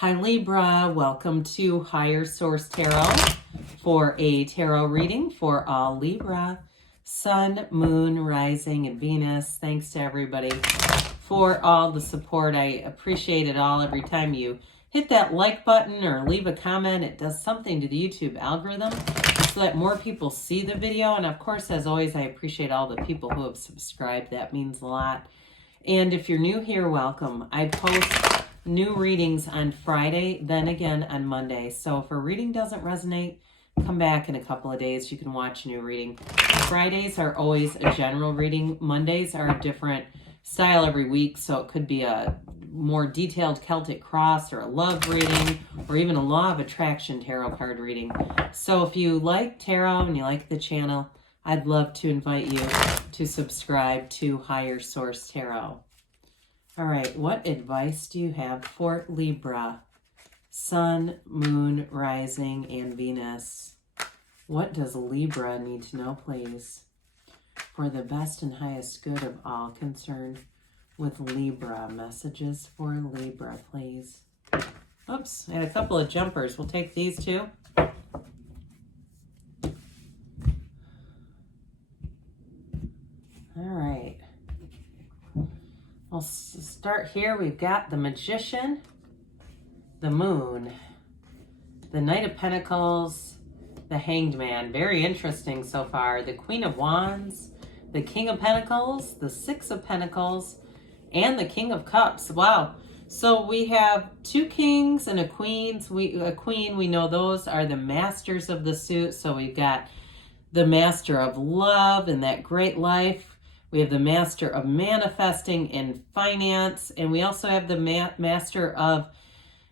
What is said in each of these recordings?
Hi Libra, welcome to Higher Source Tarot for a tarot reading for all Libra, Sun, Moon, Rising, and Venus. Thanks to everybody for all the support. I appreciate it all. Every time you hit that like button or leave a comment, it does something to the YouTube algorithm so that more people see the video. And of course, as always, I appreciate all the people who have subscribed. That means a lot. And if you're new here, welcome. I post new readings on Friday, then again on Monday. So if a reading doesn't resonate, come back in a couple of days. You can watch a new reading. Fridays are always a general reading. Mondays are a different style every week. So it could be a more detailed Celtic cross or a love reading or even a law of attraction tarot card reading. So if you like tarot and you like the channel, I'd love to invite you to subscribe to Higher Source Tarot. All right, what advice do you have for Libra? Sun, Moon, Rising, and Venus. What does Libra need to know, please? For the best and highest good of all concerned with Libra. Messages for Libra, please. Oops, I had a couple of jumpers. We'll take these two. All right. We'll start here. We've got the Magician, the Moon, the Knight of Pentacles, the Hanged Man. Very interesting so far. The Queen of Wands, the King of Pentacles, the Six of Pentacles, and the King of Cups. Wow. So we have two kings and a queen. We know those are the masters of the suit. So we've got the master of love and that great life. We have the master of manifesting and finance. And we also have the master of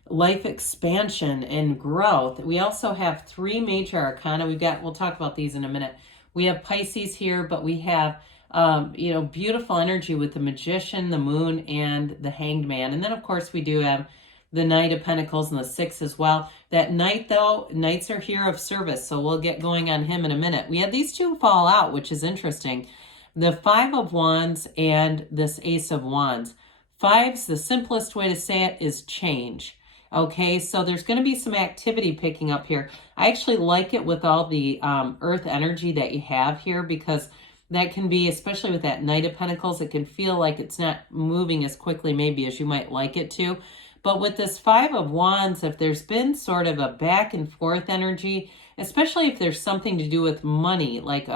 life expansion and growth. We also have three major arcana. We'll talk about these in a minute. We have Pisces here, but we have, beautiful energy with the Magician, the Moon, and the Hanged Man. And then, of course, we do have the Knight of Pentacles and the Six as well. That Knight, though, Knights are here of service, so we'll get going on him in a minute. We had these two fall out, which is interesting. The Five of Wands and this Ace of Wands. Fives, the simplest way to say it is change. Okay, so there's going to be some activity picking up here. I actually like it with all the earth energy that you have here, because that can be, especially with that Knight of Pentacles, it can feel like it's not moving as quickly maybe as you might like it to. But with this Five of Wands, if there's been sort of a back and forth energy, especially if there's something to do with money, like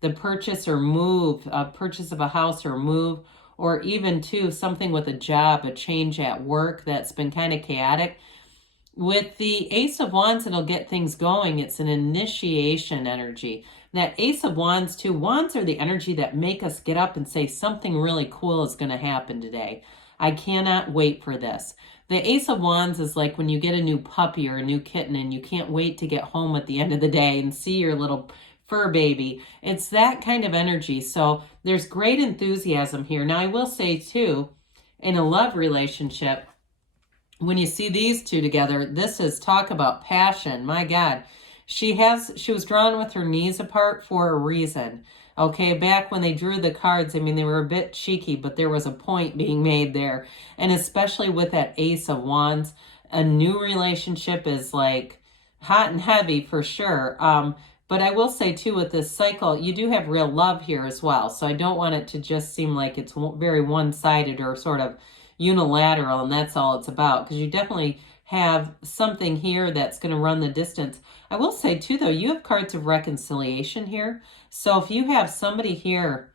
the purchase or move, purchase of a house or move, or even too something with a job, a change at work that's been kind of chaotic. With the Ace of Wands, it'll get things going. It's an initiation energy. That Ace of Wands too, wands are the energy that make us get up and say something really cool is going to happen today. I cannot wait for this. The Ace of Wands is like when you get a new puppy or a new kitten and you can't wait to get home at the end of the day and see your little fur baby. It's that kind of energy. So there's great enthusiasm here. Now I will say too, in a love relationship, when you see these two together, this is talk about passion. My God, she was drawn with her knees apart for a reason. Okay, back when they drew the cards, I mean, they were a bit cheeky, but there was a point being made there. And especially with that Ace of Wands, a new relationship is like hot and heavy for sure. But I will say, too, with this cycle, you do have real love here as well. So I don't want it to just seem like it's very one-sided or sort of unilateral and that's all it's about. Because you definitely have something here that's going to run the distance. I will say, too, though, you have cards of reconciliation here. So if you have somebody here,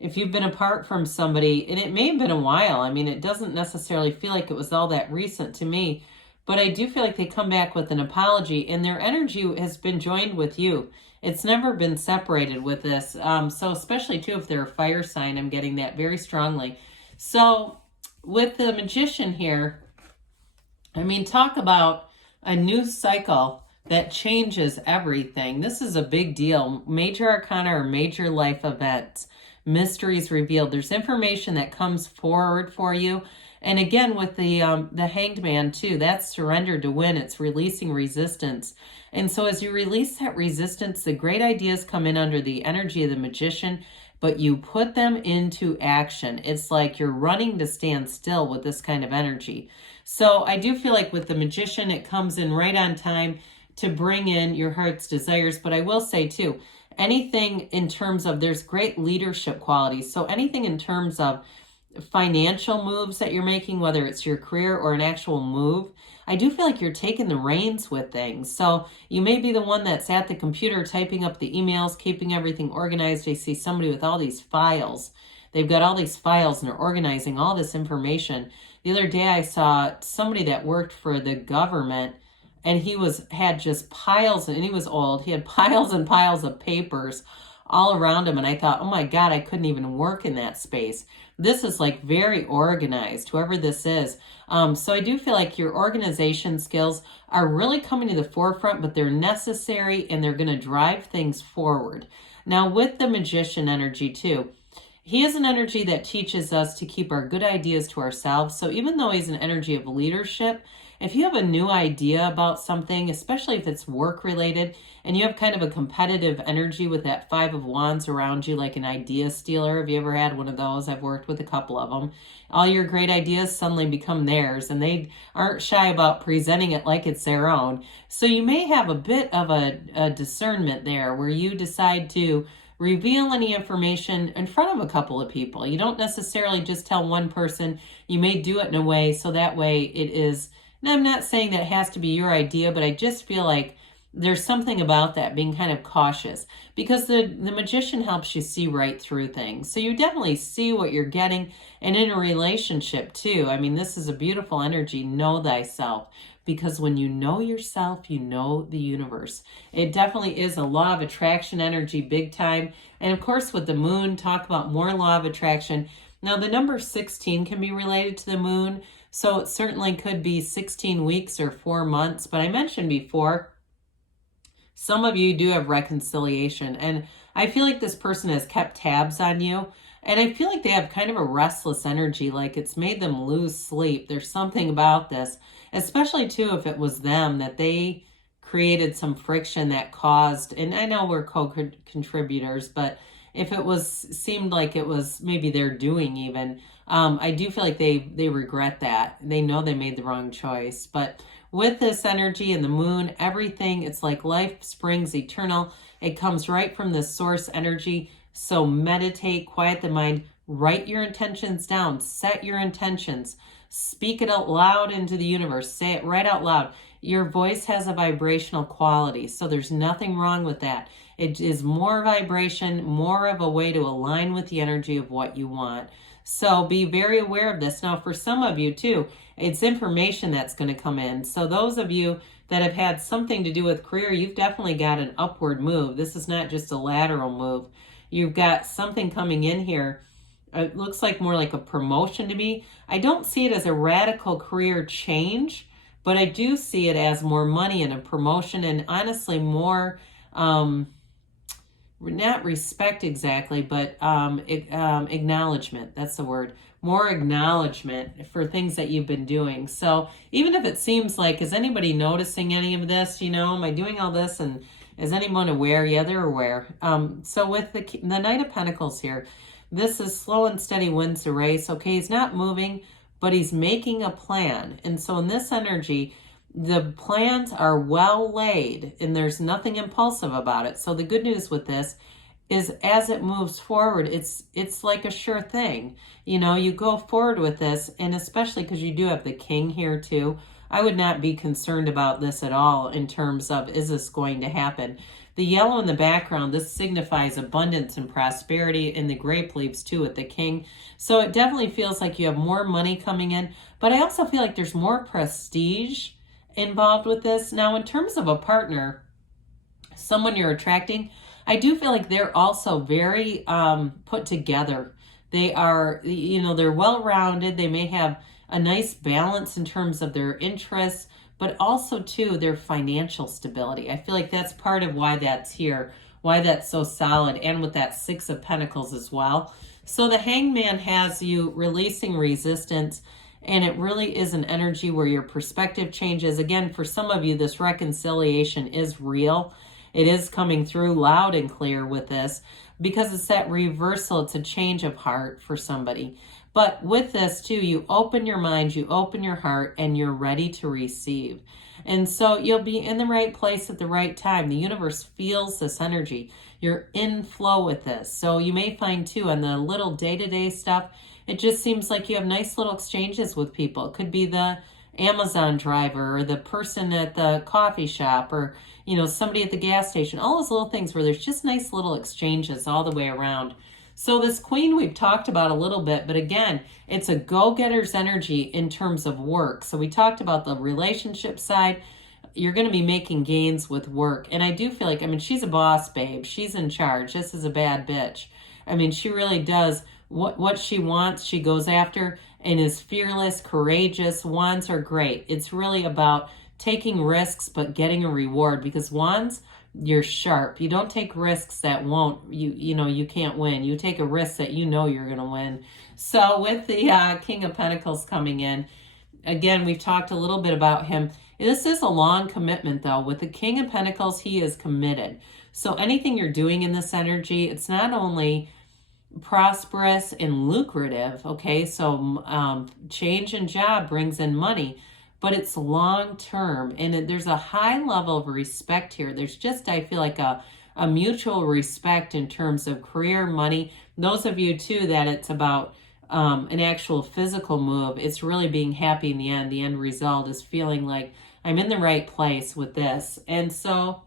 if you've been apart from somebody, and it may have been a while. I mean, it doesn't necessarily feel like it was all that recent to me. But I do feel like they come back with an apology and their energy has been joined with you. It's never been separated with this. So especially too, if they're a fire sign, I'm getting that very strongly. So with the Magician here, I mean, talk about a new cycle that changes everything. This is a big deal. Major arcana or major life events, mysteries revealed. There's information that comes forward for you. And again, with the Hanged Man too, that's surrender to win. It's releasing resistance. And so as you release that resistance, the great ideas come in under the energy of the Magician. but you put them into action. It's like you're running to stand still with this kind of energy. So I do feel like with the Magician, it comes in right on time to bring in your heart's desires. But I will say too, anything in terms of, there's great leadership qualities. So anything in terms of financial moves that you're making, whether it's your career or an actual move, I do feel like you're taking the reins with things. So you may be the one that's at the computer typing up the emails, keeping everything organized. I see somebody with all these files. They've got all these files and they're organizing all this information. The other day I saw somebody that worked for the government, and he had just piles, and he was old. He had piles and piles of papers all around him. And I thought, oh my God, I couldn't even work in that space. This is like very organized, whoever this is. So I do feel like your organization skills are really coming to the forefront, but they're necessary and they're going to drive things forward. Now with the Magician energy too, he is an energy that teaches us to keep our good ideas to ourselves. So even though he's an energy of leadership, if you have a new idea about something, especially if it's work related, and you have kind of a competitive energy with that Five of Wands around you, like an idea stealer. Have you ever had one of those? I've worked with a couple of them. All your great ideas suddenly become theirs, and they aren't shy about presenting it like it's their own. So you may have a bit of a discernment there where you decide to reveal any information in front of a couple of people. You don't necessarily just tell one person. You may do it in a way so that way it is. And I'm not saying that it has to be your idea, but I just feel like there's something about that, being kind of cautious, because the Magician helps you see right through things. So you definitely see what you're getting. And in a relationship too, I mean, this is a beautiful energy, know thyself, because when you know yourself, you know the universe. It definitely is a law of attraction energy, big time. And of course, with the moon, talk about more law of attraction. Now, the number 16 can be related to the moon. So it certainly could be 16 weeks or 4 months. But I mentioned before, some of you do have reconciliation. And I feel like this person has kept tabs on you. And I feel like they have kind of a restless energy, like it's made them lose sleep. There's something about this, especially too if it was them, that they created some friction that caused, and I know we're co-contributors, but if it seemed like it was maybe their doing even, I do feel like they regret that. They know they made the wrong choice. But with this energy and the moon, everything, it's like life springs eternal. It comes right from the source energy. So meditate, quiet the mind, write your intentions down, set your intentions, speak it out loud into the universe, say it right out loud. Your voice has a vibrational quality, so there's nothing wrong with that. It is more vibration, more of a way to align with the energy of what you want. So be very aware of this. Now, for some of you too, it's information that's going to come in. So those of you that have had something to do with career, you've definitely got an upward move. This is not just a lateral move. You've got something coming in here. It looks like more like a promotion to me. I don't see it as a radical career change, but I do see it as more money and a promotion, and honestly more, not respect exactly, but acknowledgement. That's the word. More acknowledgement for things that you've been doing. So even if it seems like, is anybody noticing any of this? You know, am I doing all this? And is anyone aware? Yeah, they're aware. So with the Knight of Pentacles here, this is slow and steady wins the race. Okay, he's not moving, but he's making a plan. And so in this energy, the plans are well laid and there's nothing impulsive about it. So the good news with this is as it moves forward, it's like a sure thing. You know, you go forward with this, and especially because you do have the King here too, I would not be concerned about this at all in terms of, is this going to happen? The yellow in the background, this signifies abundance and prosperity, and the grape leaves too with the King. So it definitely feels like you have more money coming in, but I also feel like there's more prestige involved with this. Now, in terms of a partner, someone you're attracting, I do feel like they're also very put together. They are, you know, they're well-rounded. They may have a nice balance in terms of their interests, but also too their financial stability. I feel like that's part of why that's here, why that's so solid, and with that Six of Pentacles as well. So the Hanged Man has you releasing resistance, and it really is an energy where your perspective changes. Again, for some of you, this reconciliation is real. It is coming through loud and clear with this. because it's that reversal. It's a change of heart for somebody. But with this too, you open your mind, you open your heart, and you're ready to receive. And so you'll be in the right place at the right time. The universe feels this energy. You're in flow with this. So you may find too, on the little day-to-day stuff, it just seems like you have nice little exchanges with people. It could be the Amazon driver or the person at the coffee shop, or, you know, somebody at the gas station. All those little things where there's just nice little exchanges all the way around. So this Queen we've talked about a little bit, but again, it's a go-getter's energy in terms of work. So we talked about the relationship side. You're going to be making gains with work. And I do feel like, I mean, she's a boss, babe. She's in charge. This is a bad bitch. I mean, she really does what she wants. She goes after and is fearless, courageous. Wands are great. It's really about taking risks, but getting a reward, because wands, you're sharp. You don't take risks that won't, you can't win. You take a risk that you know you're going to win. So with the King of Pentacles coming in, again, we've talked a little bit about him. This is a long commitment though. With the King of Pentacles, he is committed. So anything you're doing in this energy, it's not only prosperous and lucrative, okay? So change in job brings in money, but it's long term, and there's a high level of respect here. There's just, I feel like a mutual respect in terms of career, money. Those of you too that it's about an actual physical move, it's really being happy in the end. The end result is feeling like I'm in the right place with this. And so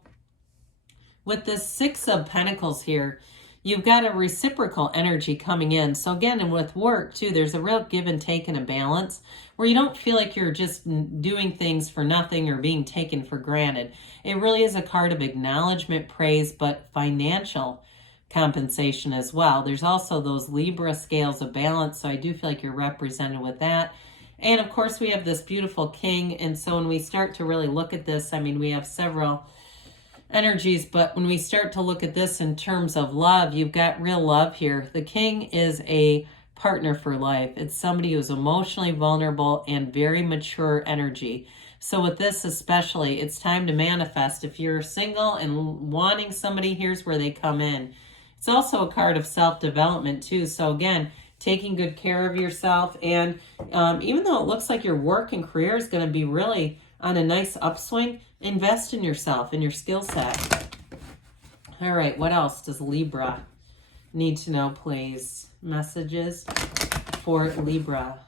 with this Six of Pentacles here, you've got a reciprocal energy coming in. So again, and with work too, there's a real give and take and a balance where you don't feel like you're just doing things for nothing or being taken for granted. It really is a card of acknowledgement, praise, but financial compensation as well. There's also those Libra scales of balance. So I do feel like you're represented with that. And of course we have this beautiful King. And so when we start to really look at this, I mean, we have several energies, but when we start to look at this in terms of love, you've got real love here. The King is a partner for life. It's somebody who's emotionally vulnerable and very mature energy. So with this especially, it's time to manifest. If you're single and wanting somebody, here's where they come in. It's also a card of self-development too. So again, taking good care of yourself. And even though it looks like your work and career is going to be really on a nice upswing, invest in yourself and your skill set. All right, what else does Libra need to know, please? Messages for Libra.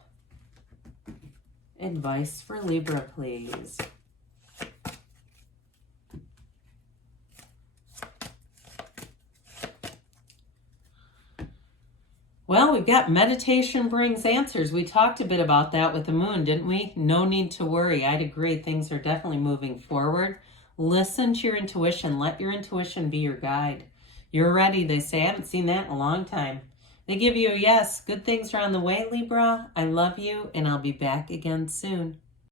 Advice for Libra, please. Well, we've got meditation brings answers. We talked a bit about that with the moon, didn't we? No need to worry. I'd agree. Things are definitely moving forward. Listen to your intuition. Let your intuition be your guide. You're ready, they say. I haven't seen that in a long time. They give you a yes. Good things are on the way, Libra. I love you, and I'll be back again soon.